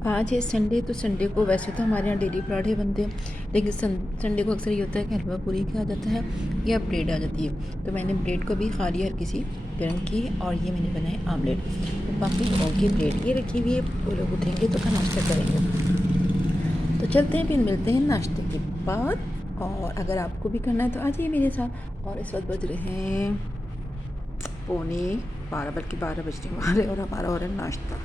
आज है संडे, तो संडे को वैसे तो हमारे यहाँ डेली पराठे बनते हैं, लेकिन संडे को अक्सर ये होता है कि हलवा पूरी आ जाता है या ब्रेड आ जाती है। तो मैंने ब्रेड को भी खा लिया हर किसी गर्म की, और ये मैंने बनाए आमलेट। तो बाकी लोगों की ब्रेड ये रखी हुई है, वो लोग उठेंगे तो खाना नाश्ता करेंगे। तो चलते हैं, फिर मिलते हैं नाश्ते के बाद। और अगर आपको भी करना है तो आ जाइए मेरे साथ। और इस वक्त बज रहे हैं 11:45, बल्कि 12 बजने वाले, और हमारा हो रहा है नाश्ता।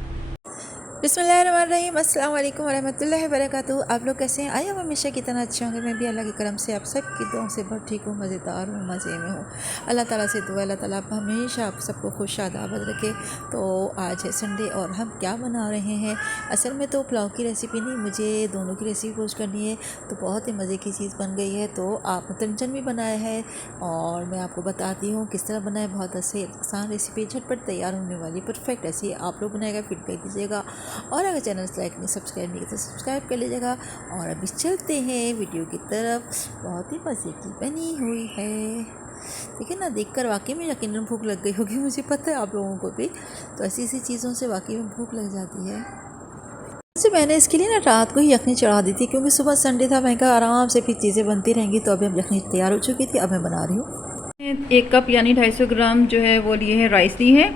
बिस्मिल्लाहिर्रहमानिर्रहीम, अस्सलाम वालेकुम वरहमतुल्लाहि वबरकातुहू। आप लोग कैसे हैं? आइए, हम हमेशा की तरह अच्छे होंगे। मैं भी अल्लाह के करम से आप सब की दुआओं से बहुत ठीक हूँ, मज़ेदार हूँ, मज़े में हूँ। अल्लाह ताला से दुआ, अल्लाह ताला हमेशा आप सबको खुश आबाद रखे। तो आज है संडे और हम क्या बना रहे हैं? असल में तो पुलाव की रेसिपी नहीं, मुझे दोनों की रेसिपी पोस्ट करनी है। तो बहुत ही मज़े की चीज़ बन गई है। तो आप तंजन भी बनाया है और मैं आपको बताती हूँ किस तरह बनाए। बहुत आसान रेसिपी, झटपट तैयार होने वाली, परफेक्ट ऐसी आप लोग बनाएगा, फीडबैक दीजिएगा। और अगर चैनल लाइक नहीं, सब्सक्राइब नहीं किया तो सब्सक्राइब कर लीजिएगा। और अभी चलते हैं वीडियो की तरफ। बहुत ही मज़े की बनी हुई है, ठीक है ना। देखकर वाकई में यकीनन भूख लग गई होगी, मुझे पता है आप लोगों को भी। तो ऐसी ऐसी चीज़ों से वाकई में भूख लग जाती है। वैसे मैंने इसके लिए ना रात को ही यखनी चढ़ा दी थी, क्योंकि सुबह संडे था। मैं कहा आराम से फिर चीज़ें बनती रहेंगी। तो अभी हम यखनी तैयार हो चुकी थी, अब मैं बना रही हूँ। 1 कप यानी 250 ग्राम जो है वो लिए हैं, राइस ली है।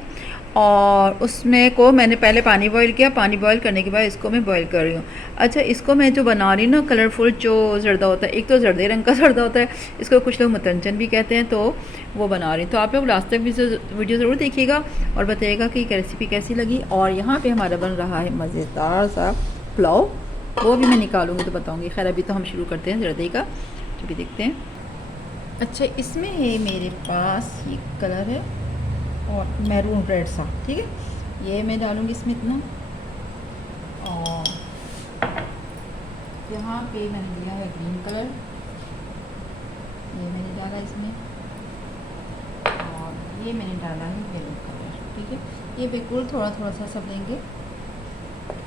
और उसमें को मैंने पहले पानी बॉईल किया। पानी बॉईल करने के बाद इसको मैं बॉईल कर रही हूँ। अच्छा, इसको मैं जो बना रही हूँ ना, कलरफुल जो जर्दा होता है, एक तो जर्दे रंग का जर्दा होता है, इसको कुछ लोग मतंजन भी कहते हैं, तो वो बना रही हूँ। तो आप लोग लास्ट तक भी वीडियो ज़रूर देखिएगा और बताइएगा कि रेसिपी कैसी लगी। और यहाँ पर हमारा बन रहा है मज़ेदार सा पुलाव, वो भी मैं निकालूँगी तो बताऊँगी। खैर अभी तो हम शुरू करते हैं जर्दे का, जो भी देखते हैं। अच्छा, इसमें है मेरे पास ये कलर है और मैरून रेड सा, ठीक है। ये मैं डालूँगी इसमें इतना। और यहाँ पे मैंने लिया है ग्रीन कलर, ये मैंने डाला इसमें। और ये मैंने डाला है येलो कलर, ठीक है। ये बिल्कुल थोड़ा थोड़ा सा सब देंगे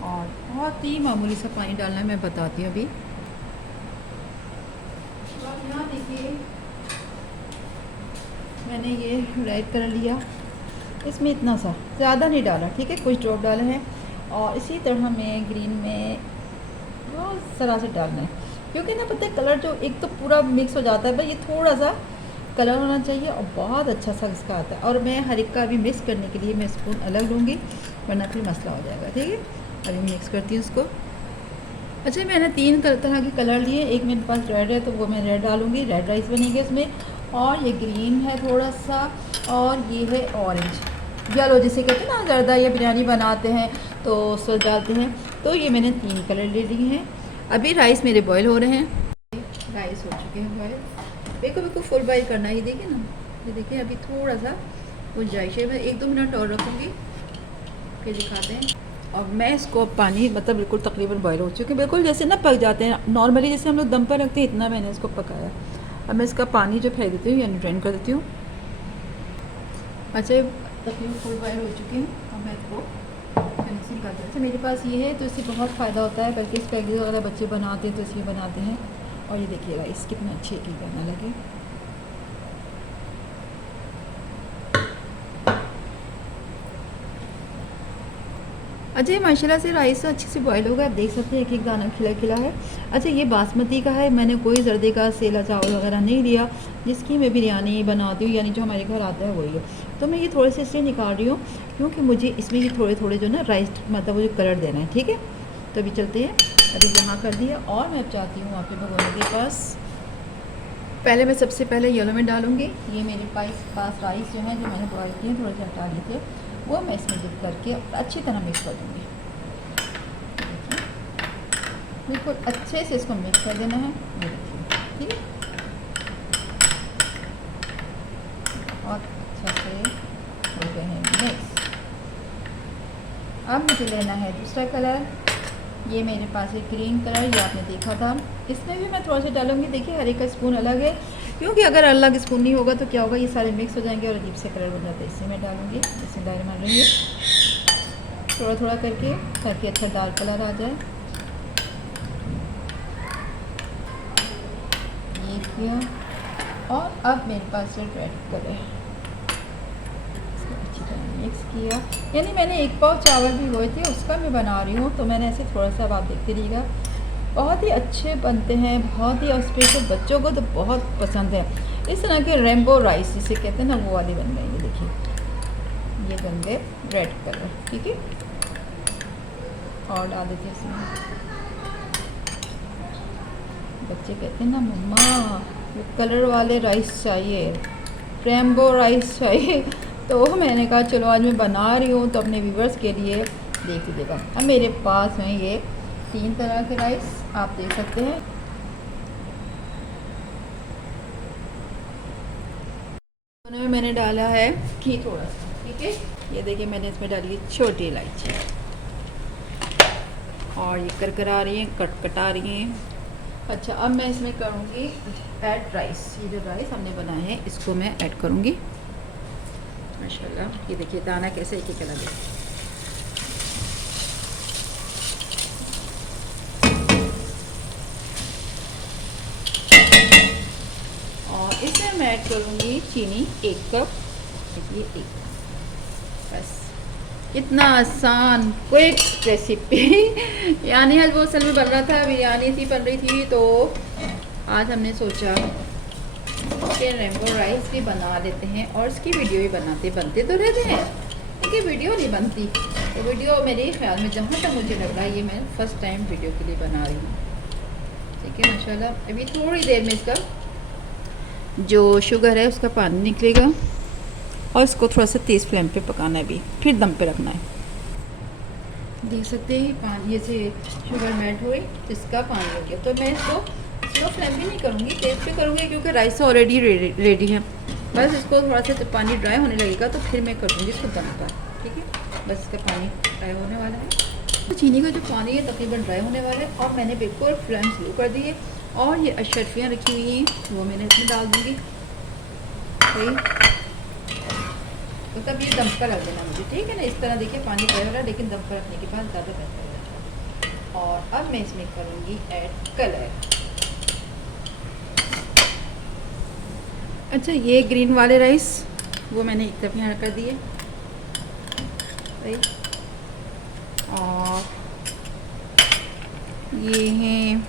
और बहुत ही मामूली सा पानी डालना है, मैं बताती हूँ अभी। तो आप यहाँ देखिए, मैंने ये रेड कलर लिया, इसमें इतना सा, ज़्यादा नहीं डाला, ठीक है, कुछ ड्रॉप डाले हैं। और इसी तरह हमें ग्रीन में बहुत ज़रा से डालना है, क्योंकि ना पता है कलर जो एक तो पूरा मिक्स हो जाता है, भाई ये थोड़ा सा कलर होना चाहिए और बहुत अच्छा सा इसका आता है। और मैं हर एक का अभी मिक्स करने के लिए मैं स्पून अलग लूँगी, वरना फिर मसला हो जाएगा, ठीक है। अभी मिक्स करती हूँ उसको। अच्छा, मैंने 3 तरह के कलर लिए। एक मेरे पास रेड है तो वो मैं रेड डालूँगी, रेड राइस बनेगी उसमें। और ये ग्रीन है थोड़ा सा, और ये है ऑरेंज, येलो जिसे कहते हैं ना, जर्दा या बिरयानी बनाते हैं तो उस वक्त डालते हैं। तो ये मैंने 3 कलर ले लिए हैं। अभी राइस मेरे बॉईल हो रहे हैं, राइस हो चुके हैं बॉईल। बिल्कुल फुल बॉईल करना है, ये देखिए ना, ये देखिए अभी थोड़ा सा गुंजाइश है। मैं 1-2 मिनट और रखूँगी, फिर दिखाते हैं। और मैं इसको पानी मतलब बिल्कुल तकरीबन बॉईल हो चुके हैं, बिल्कुल जैसे ना पक जाते हैं नॉर्मली, जैसे हम लोग दम पर रखते हैं, इतना मैंने इसको पकाया। अब मैं इसका पानी जो फेंक देती हूँ यानी ड्रेन कर देती हूँ। अच्छा, तकरीबन फुल बॉयल हो चुकी हूँ, अब मैं इसको फिनिशिंग करती हूँ। अच्छा, मेरे पास ये है तो इससे बहुत फ़ायदा होता है, बल्कि इस पैकेज वगैरह बच्चे बनाते हैं तो इसलिए बनाते हैं। और ये देखिएगा इस कितना अच्छे की बना लगे। अच्छा, ये माशाल्लाह से राइस अच्छे से बॉयल हो गया, आप देख सकते हैं एक एक दाना खिला खिला है। अच्छा, ये बासमती का है, मैंने कोई जर्दे का सेला चावल वगैरह नहीं लिया, जिसकी मैं बिरयानी बनाती हूँ, यानी जो हमारे घर आता है वही है। तो मैं ये थोड़े से इसलिए निकाल रही हूँ क्योंकि मुझे इसमें भी थोड़े थोड़े जो ना राइस मतलब वो जो कलर देना है, ठीक है। तो अभी चलते हैं, अभी जमा कर दिया। और मैं चाहती हूँ आपके भगोने के पास, पहले मैं सबसे पहले येलो में डालूँगी। ये मेरे पास राइस जो है, जो मैंने बॉयल किए थोड़े से हटा लिए थे, वो मैं इसमें डिप करके अच्छी तरह मिक्स कर दूँगी। बिल्कुल अच्छे से इसको मिक्स कर देना है, ये देखिए, ठीक है। और अच्छा से हो गए हैं मिक्स। अब मुझे लेना है दूसरा कलर, ये मेरे पास है ग्रीन कलर, ये आपने देखा था। इसमें भी मैं थोड़ा सा डालूँगी, देखिए हर एक का स्पून अलग है, क्योंकि अगर अलग स्पून नहीं होगा तो क्या होगा, ये सारे मिक्स हो जाएंगे और अजीब से कलर बन जाता है। इससे मैं डालूँगी, इसमें डायरेक्ट मार रही है थोड़ा थोड़ा करके, ताकि अच्छा डार्क कलर आ जाए। ये किया। और अब मेरे पास है रेड कलर, इसको अच्छी तरह मिक्स किया। यानी मैंने 1 पाव चावल भी हुए थे, उसका मैं बना रही हूँ, तो मैंने ऐसे थोड़ा सा, अब आप देखते रहिएगा। बहुत ही अच्छे बनते हैं, बहुत ही, और स्पेशल बच्चों को तो बहुत पसंद है। इस तरह के रेनबो राइस जिसे कहते हैं ना, वो वाले बन गए। ये देखिए, ये बन गए रेड कलर, ठीक है। और डाल देते हैं इसमें। बच्चे कहते हैं ना मम्मा वो कलर वाले राइस चाहिए, रेनबो राइस चाहिए। तो मैंने कहा चलो आज मैं बना रही हूँ, तो अपने व्यूवर्स के लिए देख लीजिएगा। अब मेरे पास हैं ये 3 तरह के राइस, आप देख सकते हैं। दोनों में मैंने डाला है घी थोड़ा सा, ठीक है। ये देखिए, मैंने इसमें डाली है छोटी इलायची, और ये करकरा रही हैं, कटकटा रही हैं। अच्छा, अब मैं इसमें करूँगी ऐड राइस। ये जो राइस हमने बनाए हैं, इसको मैं ऐड करूँगी। माशाल्लाह, ये देखिए दाना कैसे एक एक लगे। और इसमें मैं ऐड करूँगी चीनी 1 कप। ये 1 बस, इतना आसान क्विक रेसिपी। यानी आज वो असल में बन रहा था, बिरयानी थी बन रही थी, तो आज हमने सोचा कि रेनबो राइस भी बना लेते हैं, और इसकी वीडियो भी बनते तो रहते हैं, लेकिन वीडियो नहीं बनती। तो वीडियो मेरे ख्याल में, जहाँ तक मुझे लग रहा है, ये मैं फ़र्स्ट टाइम वीडियो के लिए बना रही हूँ, ठीक है। माशाल्लाह, अभी थोड़ी देर में इसका जो शुगर है उसका पानी निकलेगा, और इसको थोड़ा सा तेज़ फ्लेम पे पकाना है, भी फिर दम पे रखना है। देख सकते हैं पानी से शुगर मेल्ट हुई, इसका पानी हो गया। तो मैं इसको स्लो फ्लेम पे नहीं करूँगी, तेज़ पे करूँगी, क्योंकि राइस ऑलरेडी रेडी है। बस इसको थोड़ा सा पानी ड्राई होने लगेगा, तो फिर मैं कर दूँगी इसको दम पर, ठीक है। बस इसका पानी ड्राई होने वाला है, तो चीनी का जो पानी है तकरीबन ड्राई होने वाला है, और मैंने बिल्कुल फ्लेम स्लो कर दी है। और ये अशरफियाँ रखी हुई हैं, वो मैंने इसमें डाल दूँगी, सही। तो तब ये दम पर रख देना मुझे, ठीक है ना। इस तरह देखिए पानी ड्राई हो रहा है, लेकिन दम पर रखने के बाद ज़्यादा बेहतर हो जाता है। और अब मैं इसमें करूँगी ऐड कलर। अच्छा, ये ग्रीन वाले राइस वो मैंने एक तरफ यहाँ कर दिए, राइट। और ये हैं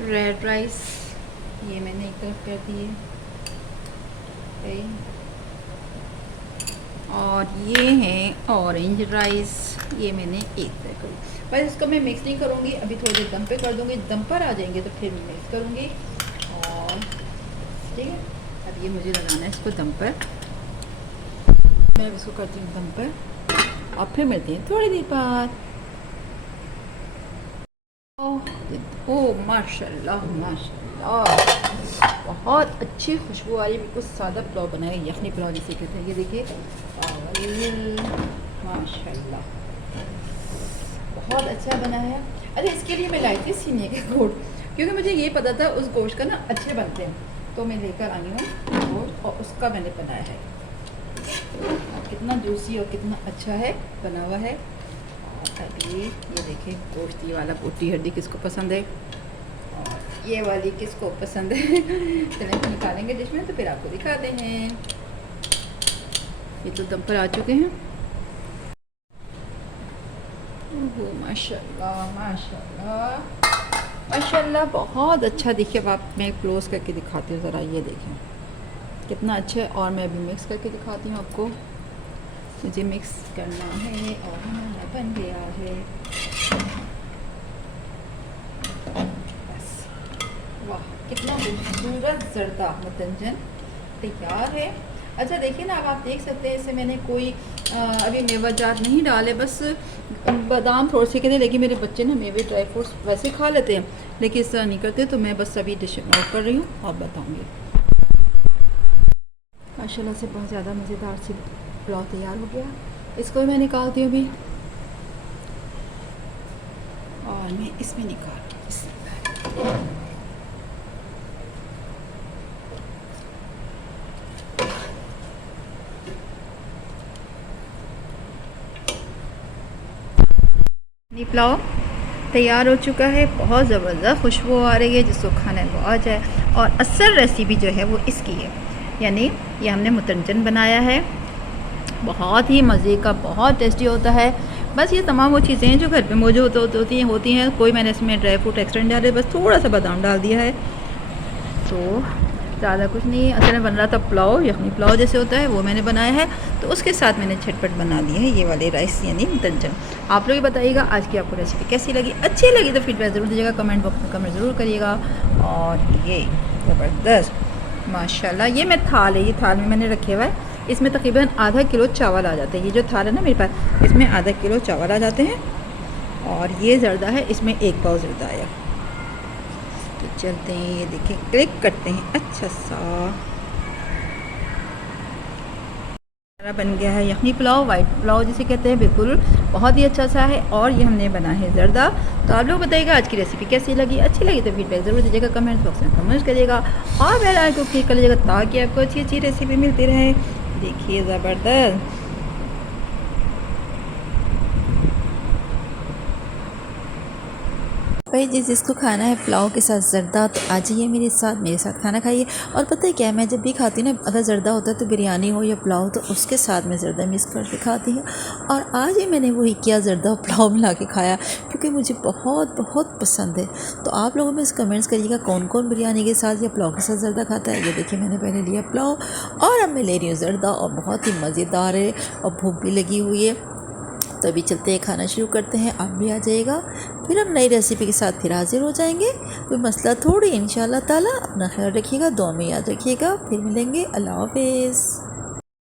रेड राइस, ये मैंने एक तरफ कर दिए, राइट। और ये हैं ऑरेंज राइस, ये मैंने एक तरफ करी। बस इसको मैं मिक्स नहीं करूँगी, अभी थोड़ी देर दम पे कर दूँगी, दम पर आ जाएंगे तो फिर मैं मिक्स करूँगी। और ठीक है, अब ये मुझे लगाना है इसको दम पर। मैं इसको करती हूँ दम पर, और फिर मिलते हैं थोड़ी देर बाद। ओह माशाल्लाह माशाल्लाह, बहुत अच्छी खुशबू आ रही है। बिल्कुल सादा पुलाव बनाया, यखनी पुलाव जिसे कहते हैं। ये देखिए माशाल्लाह, बहुत अच्छा बना है। अरे इसके लिए मैं लाई थी सीने के गोश्त, क्योंकि मुझे ये पता था उस गोश्त का ना अच्छे बनते हैं, तो मैं लेकर आई हूँ गोश्त, और उसका मैंने बनाया है। कितना जूसी और कितना अच्छा है बना हुआ है। और अभी ये देखिए गोश्त, ये वाला बोटी हड्डी किसको पसंद है, और ये वाली किसको पसंद है। चलें निकालेंगे डिश में, तो फिर आपको दिखाते हैं। ये तो दम पर आ चुके हैं। ओह माशाल्लाह माशाल्लाह माशाल्लाह, बहुत अच्छा। देखिए, अब आप, मैं क्लोज करके दिखाती हूँ ज़रा, ये देखें कितना अच्छा है। और मैं अभी मिक्स करके दिखाती हूँ आपको। मुझे मिक्स करना है, और हमारा बन गया है। बस, वाह कितना खूबसूरत जर्दा मुतंजन तैयार है। अच्छा देखिए ना, अब आप देख सकते हैं, इससे मैंने कोई अभी मेवाजात नहीं डाले, बस बादाम थोड़े से कहते, लेकिन मेरे बच्चे ना मेवे ड्राई फ्रूट्स वैसे खा लेते हैं, लेकिन इस तरह नहीं करते। तो मैं बस अभी डिश नोट कर रही हूँ और बताऊँगी। माशाल्लाह से बहुत ज़्यादा मज़ेदार सी पुलाव तैयार हो गया। इसको मैं निकालती हूँ अभी, और मैं इसमें निकालती हूँ। पुलाव तैयार हो चुका है, बहुत ज़बरदस्त खुशबू आ रही है, जिसको खाने को आ जाए। और असल रेसिपी जो है वो इसकी है, यानी ये हमने मुतंजन बनाया है, बहुत ही मज़े का, बहुत टेस्टी होता है। बस ये तमाम वो चीज़ें हैं जो घर पे मौजूद होती हैं। कोई मैंने इसमें ड्राई फ्रूट एक्स्ट्रा नहीं डाले, बस थोड़ा सा बादाम डाल दिया है, तो ज़्यादा कुछ नहीं। असल में बन रहा था पुलाव, यखनी पुलाव जैसे होता है वो मैंने बनाया है, तो उसके साथ मैंने झटपट बना लिए है ये वाले राइस यानी दंजन। आप लोग बताइएगा आज की आपको रेसिपी कैसी लगी, अच्छी लगी तो फीडबैक ज़रूर दीजिएगा, कमेंट बॉक्स में कमेंट ज़रूर करिएगा। और ये ज़बरदस्त माशाल्लाह, ये मैं थाल है, ये थाल में मैंने रखे हुआ है, इसमें तकरीबन आधा किलो चावल आ जाते हैं। ये जो थाल है ना मेरे पास, इसमें आधा किलो चावल आ जाते हैं। और ये ज़र्दा है, इसमें 1 पाव ज़र्दा आया। तो चलते हैं, ये देखें, क्लिक करते हैं। अच्छा सा बन गया है यखनी पुलाव, वाइट पुलाव जिसे कहते हैं, बिल्कुल बहुत ही अच्छा सा है। और ये हमने बना है ज़र्दा। तो आप लोग बताइएगा आज की रेसिपी कैसी लगी, अच्छी लगी तो फीडबैक ज़रूर दीजिएगा, कमेंट बॉक्स में कमेंट करिएगा और बेल आइकन को क्लिक कर लीजिएगा ताकि आपको अच्छी अच्छी रेसिपी मिलती रहे। देखिए ज़बरदस्त। भाई जिसको खाना है पुलाव के साथ ज़र्दा तो आ जाइए मेरे साथ खाना खाइए। और पता है क्या है, मैं जब भी खाती हूँ ना, अगर ज़र्दा होता है तो बिरयानी हो या पुलाव तो उसके साथ मैं ज़र्दा मिक्स करके खाती हूँ। और आज ही मैंने वही किया, ज़र्दा और पुलाव मिला के खाया, क्योंकि मुझे बहुत बहुत पसंद है। तो आप लोगों में कमेंट्स करिएगा कौन कौन बिरयानी के साथ या पुलाव के साथ ज़र्दा खाता है। ये देखिए मैंने पहले लिया पुलाव और अब मैं ले रही हूँ ज़र्दा, और बहुत ही मज़ेदार है और भूख भी लगी हुई है। तो अभी चलते हैं, खाना शुरू करते हैं, आप भी आ जाइएगा। फिर हम नई रेसिपी के साथ फिर हाजिर हो जाएंगे। कोई मसला थोड़ी, इंशाल्लाह ताला। अपना ख्याल रखिएगा, दुआ में याद रखिएगा। फिर मिलेंगे, अल्लाह हाफिज़।